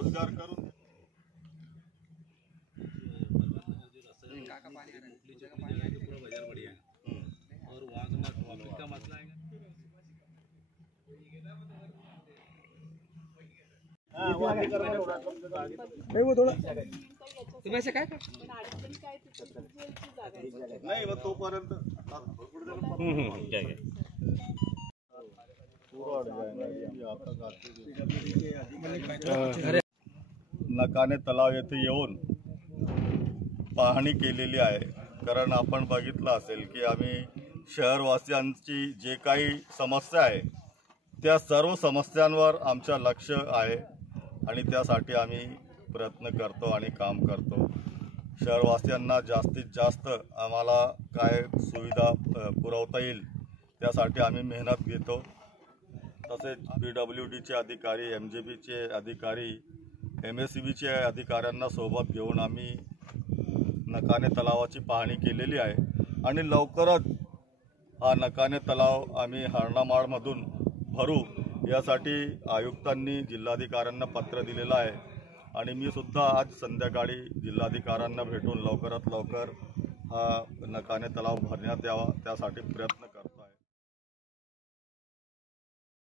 रोजगार करून और वहाँ का ट्रैफिक का मसला है। वो थोड़ा तुम्ही असं काय नाही मग तोपर्यंत नकाने तलाव येथे येऊन पाहणी केलेली आहे। कारण आपण बघितलं असेल की आम्ही शहरवासियांची जे काही समस्या आहे त्या सर्व समस्यांवर आमचं लक्ष आहे आणि त्यासाठी आम्ही प्रयत्न करतो आणि काम करतो। शहरवासियांना जास्तीत जास्त आम्हाला काय सुविधा पुरवता येईल त्यासाठी आम्ही मेहनत घेतो। तसेच PWDचे अधिकारी, MJBचे अधिकारी, MSEBचे अधिकाऱ्यांना सोबत घेऊन आम्ही नकाने तलावाची पाहणी केलेली आहे आणि लवकरच हा नकाने तलाव आम्ही हरणामाळमधून भरू यासाठी आयुक्तांनी जिल्हाधिकाऱ्यांना पत्र दिलेलं आहे आणि मी सुद्धा आज संध्याकाळी जिल्हाधिकाऱ्यांना भेटून लवकरात लवकर हा नकाने तलाव भरण्यात यावा त्यासाठी प्रयत्न करतो।